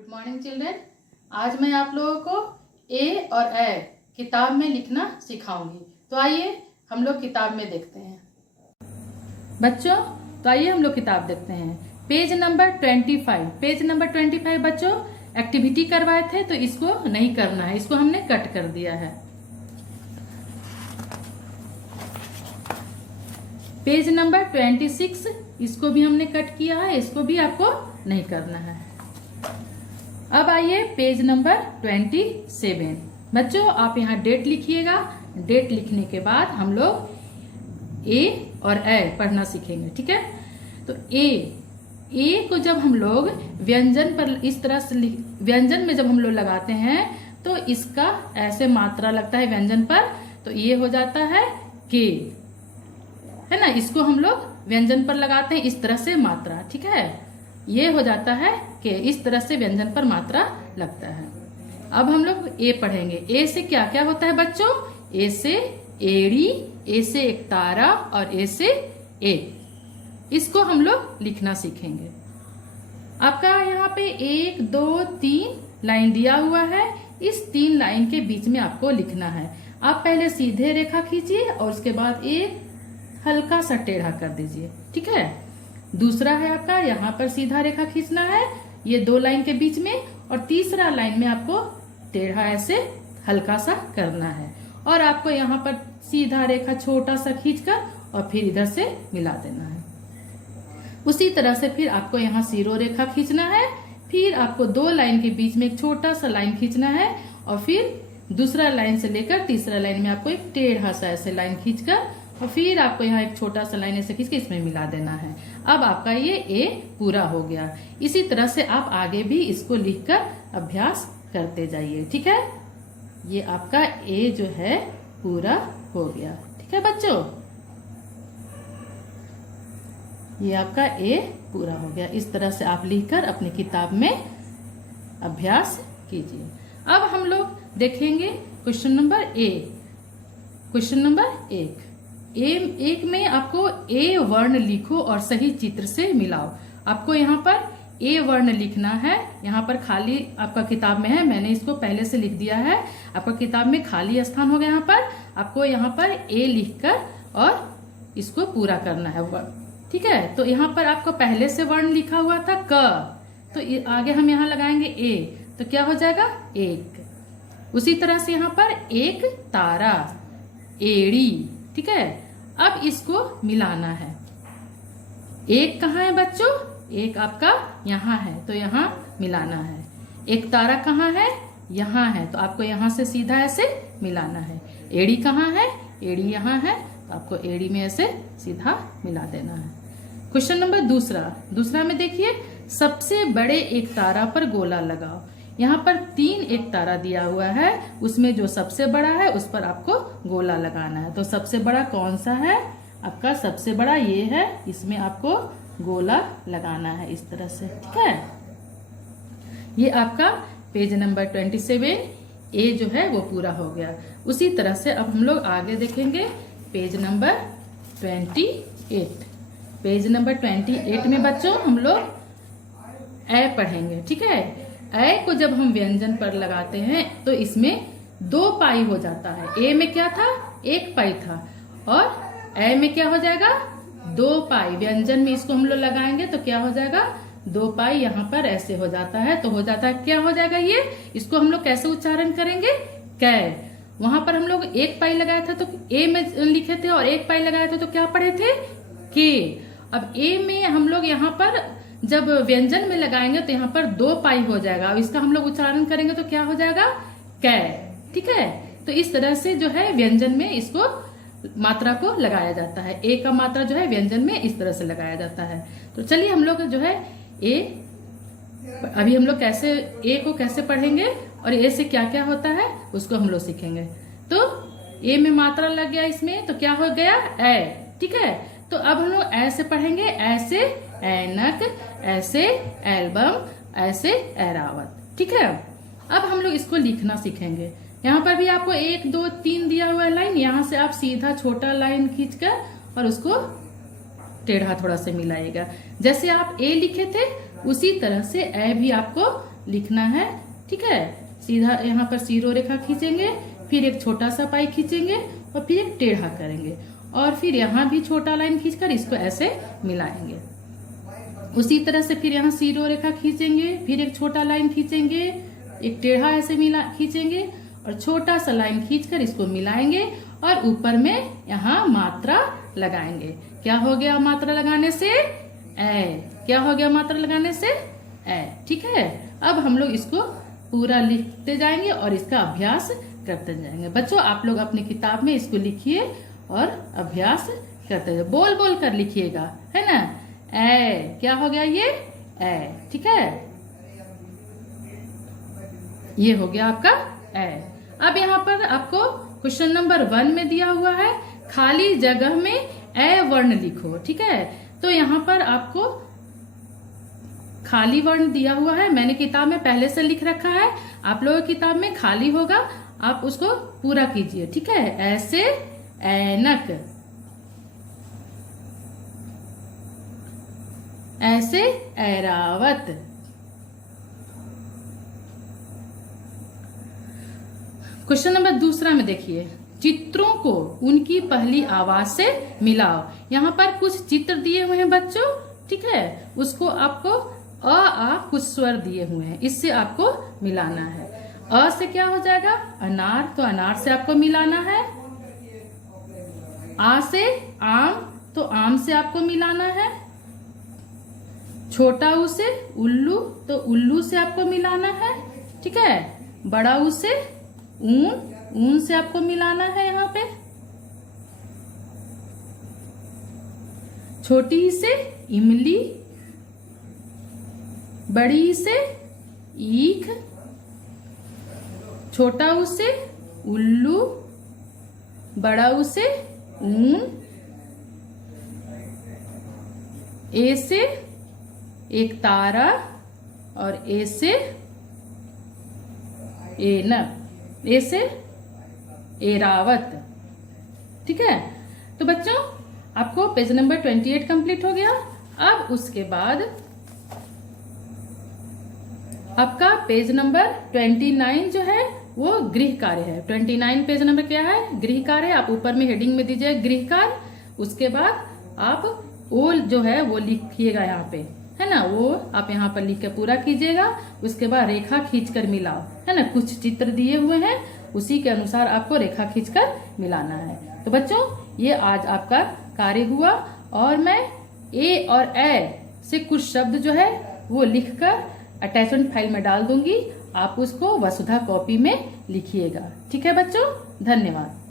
Good morning children. आज मैं आप लोगों को ए और ए किताब में लिखना सिखाऊंगी। तो आइए हम लोग किताब में देखते हैं बच्चों। तो आइए हम लोग किताब देखते हैं। Page number 25। पेज नंबर 25 बच्चों एक्टिविटी करवाए थे तो इसको नहीं करना है, इसको हमने कट कर दिया है। पेज नंबर 26 इसको भी हमने कट किया है, इसको भी आपको नहीं करना है। अब आइए पेज नंबर 27। बच्चों आप यहाँ डेट लिखिएगा। डेट लिखने के बाद हम लोग ए और ए पढ़ना सीखेंगे, ठीक है। तो ए को जब हम लोग व्यंजन पर इस तरह से व्यंजन में जब हम लोग लगाते हैं तो इसका ऐसे मात्रा लगता है व्यंजन पर, तो ये हो जाता है के, है ना। इसको हम लोग व्यंजन पर लगाते हैं इस तरह से मात्रा, ठीक है। ये हो जाता है कि इस तरह से व्यंजन पर मात्रा लगता है। अब हम लोग ए पढ़ेंगे। ए से क्या क्या होता है बच्चों? ए से एड़ी, ए से एक तारा और ए से एक। इसको हम लोग लिखना सीखेंगे। आपका यहाँ पे 1 2 3 लाइन दिया हुआ है। इस 3 लाइन के बीच में आपको लिखना है। आप पहले सीधे रेखा खींचिए और उसके बाद एक हल्का सा टेढ़ा कर दीजिए, ठीक है। दूसरा है आपका यहाँ पर सीधा रेखा खींचना है ये 2 लाइन के बीच में, और तीसरा लाइन में आपको टेढ़ा ऐसे हल्का सा करना है। और आपको यहाँ पर सीधा रेखा छोटा सा खींचकर और फिर इधर से मिला देना है। उसी तरह से फिर आपको यहाँ सीरो रेखा खींचना है। फिर आपको 2 लाइन के बीच में एक छोटा सा लाइन खींचना है और फिर दूसरा लाइन से लेकर तीसरा लाइन में आपको एक टेढ़ा सा ऐसे लाइन खींचकर और फिर आपको यहाँ एक छोटा सा लाइन ऐसे खींच के इसमें मिला देना है। अब आपका ये ए पूरा हो गया। इसी तरह से आप आगे भी इसको लिखकर अभ्यास करते जाइए, ठीक है। ये आपका ए जो है पूरा हो गया, ठीक है बच्चों। ये आपका ए पूरा हो गया। इस तरह से आप लिखकर अपनी किताब में अभ्यास कीजिए। अब हम लोग देखेंगे question number A. Question number 1 में आपको ए वर्ण लिखो और सही चित्र से मिलाओ। आपको यहाँ पर ए वर्ण लिखना है। यहाँ पर खाली आपका किताब में है, मैंने इसको पहले से लिख दिया है। आपका किताब में खाली स्थान हो गया। यहाँ पर आपको यहाँ पर ए लिखकर और इसको पूरा करना है वर्ण, ठीक है। तो यहाँ पर आपको पहले से वर्ण लिखा हुआ था क, तो आगे हम यहाँ लगाएंगे ए, तो क्या हो जाएगा एक। उसी तरह से यहाँ पर एक तारा, एड़ी, ठीक है। अब इसको मिलाना है। एक कहाँ है बच्चों? एक आपका यहाँ है, तो यहाँ मिलाना है। एक तारा कहाँ है? यहाँ है, तो आपको यहाँ से सीधा ऐसे मिलाना है। एड़ी कहाँ है? एड़ी यहाँ है, तो आपको एड़ी में ऐसे सीधा मिला देना है। क्वेश्चन नंबर दूसरा में देखिए, सबसे बड़े एक तारा पर गोला लगाओ। यहाँ पर 3 एक तारा दिया हुआ है, उसमें जो सबसे बड़ा है उस पर आपको गोला लगाना है। तो सबसे बड़ा कौन सा है? आपका सबसे बड़ा ये है, इसमें आपको गोला लगाना है इस तरह से, ठीक है। ये आपका पेज नंबर 27 ए जो है वो पूरा हो गया। उसी तरह से अब हम लोग आगे देखेंगे पेज नंबर 28। पेज नंबर 28 में बच्चों हम लोग ए पढ़ेंगे, ठीक है। ए को जब हम व्यंजन पर लगाते हैं तो इसमें 2 पाई हो जाता है। ए में क्या था? 1 पाई था, और ए में क्या हो जाएगा? 2 पाई। व्यंजन में इसको हम लोग लगाएंगे तो क्या हो जाएगा? 2 पाई। यहाँ पर ऐसे हो जाता है, तो हो जाता है क्या हो जाएगा ये? इसको हम लोग कैसे उच्चारण करेंगे? कै। वहां पर हम लोग 1 पाई लगाया था तो ए में लिखे थे, और 1 पाई लगाया था तो क्या पढ़े थे? के। अब ए में हम लोग यहाँ पर जब व्यंजन में लगाएंगे तो यहाँ पर 2 पाई हो जाएगा, और इसका हम लोग उच्चारण करेंगे तो क्या हो जाएगा? कै, ठीक है। तो इस तरह से जो है व्यंजन में इसको मात्रा को लगाया जाता है। ए का मात्रा जो है व्यंजन में इस तरह से लगाया जाता है। तो चलिए हम लोग जो है अभी हम लोग कैसे ए को कैसे पढ़ेंगे और ए से क्या क्या होता है उसको हम लोग सीखेंगे। तो ए में मात्रा लग गया, इसमें तो क्या हो गया? ए, ठीक है। तो अब हम लोग ऐसे पढ़ेंगे, ऐसे ऐनक, ऐसे एल्बम, ऐसे ऐरावत, ठीक है। अब हम लोग इसको लिखना सीखेंगे। यहाँ पर भी आपको 1 2 3 दिया हुआ है लाइन, यहाँ से आप सीधा छोटा लाइन खींचकर और उसको टेढ़ा थोड़ा से मिलाइएगा। जैसे आप ए लिखे थे उसी तरह से ए भी आपको लिखना है। ठीक है, सीधा यहाँ पर सीरो रेखा खींचेंगे, फिर एक छोटा सा पाई खींचेंगे और फिर एक टेढ़ा करेंगे और फिर यहाँ भी छोटा लाइन खींचकर इसको ऐसे मिलाएंगे। उसी तरह से फिर यहाँ सीरो रेखा खींचेंगे, फिर एक छोटा लाइन खींचेंगे, एक टेढ़ा ऐसे मिला खींचेंगे और छोटा सा लाइन खींचकर इसको मिलाएंगे और ऊपर में यहाँ मात्रा लगाएंगे। क्या हो गया मात्रा लगाने से? ए। क्या हो गया मात्रा लगाने से? ए। ठीक है, अब हम लोग इसको पूरा लिखते जाएंगे और इसका अभ्यास करते जाएंगे। बच्चों आप लोग अपनी किताब में इसको लिखिए और अभ्यास करते जाइए, बोल बोल कर लिखिएगा, है ना। ए। क्या हो गया ये? ए। ठीक है, ये हो गया आपका ए। अब यहाँ पर आपको क्वेश्चन नंबर 1 में दिया हुआ है खाली जगह में ए वर्ण लिखो। ठीक है, तो यहाँ पर आपको खाली वर्ण दिया हुआ है, मैंने किताब में पहले से लिख रखा है, आप लोगों की किताब में खाली होगा, आप उसको पूरा कीजिए। ठीक है, ऐसे ऐनक, ऐसे ऐरावत, क्वेश्चन नंबर 2 में देखिए, चित्रों को उनकी पहली आवाज से मिलाओ। यहाँ पर कुछ चित्र दिए हुए हैं बच्चों। ठीक है, उसको आपको अ आ कुछ स्वर दिए हुए हैं, इससे आपको मिलाना है। अ से क्या हो जाएगा? अनार, तो अनार से आपको मिलाना है। आ से आम, तो आम से आपको मिलाना है। छोटा ऊ से उल्लू, तो उल्लू से आपको मिलाना है। ठीक है, बड़ा ऊ से ऊन, ऊन से आपको मिलाना है यहाँ पे। छोटी ई से इमली, बड़ी ई से ईख, छोटा ऊ से उल्लू, बड़ा ऊ से ऊन, ए से एक तारा और ए से ऐनक, ए से ऐरावत। ठीक है, तो बच्चों आपको पेज नंबर 28 कंप्लीट हो गया। अब उसके बाद आपका पेज नंबर 29 जो है वो गृह कार्य है। 29 पेज नंबर क्या है? गृह कार्य। आप ऊपर में हेडिंग में दीजिए गृह कार्य, उसके बाद आप वो जो है वो लिखिएगा यहाँ पे, है ना, वो आप यहाँ पर लिख के पूरा कीजिएगा। उसके बाद रेखा खींचकर मिलाओ, है ना, कुछ चित्र दिए हुए हैं उसी के अनुसार आपको रेखा खींचकर मिलाना है। तो बच्चों ये आज आपका कार्य हुआ और मैं ए और ए से कुछ शब्द जो है वो लिखकर अटैचमेंट फाइल में डाल दूंगी, आप उसको वसुधा कॉपी में लिखिएगा। ठीक है बच्चों, धन्यवाद।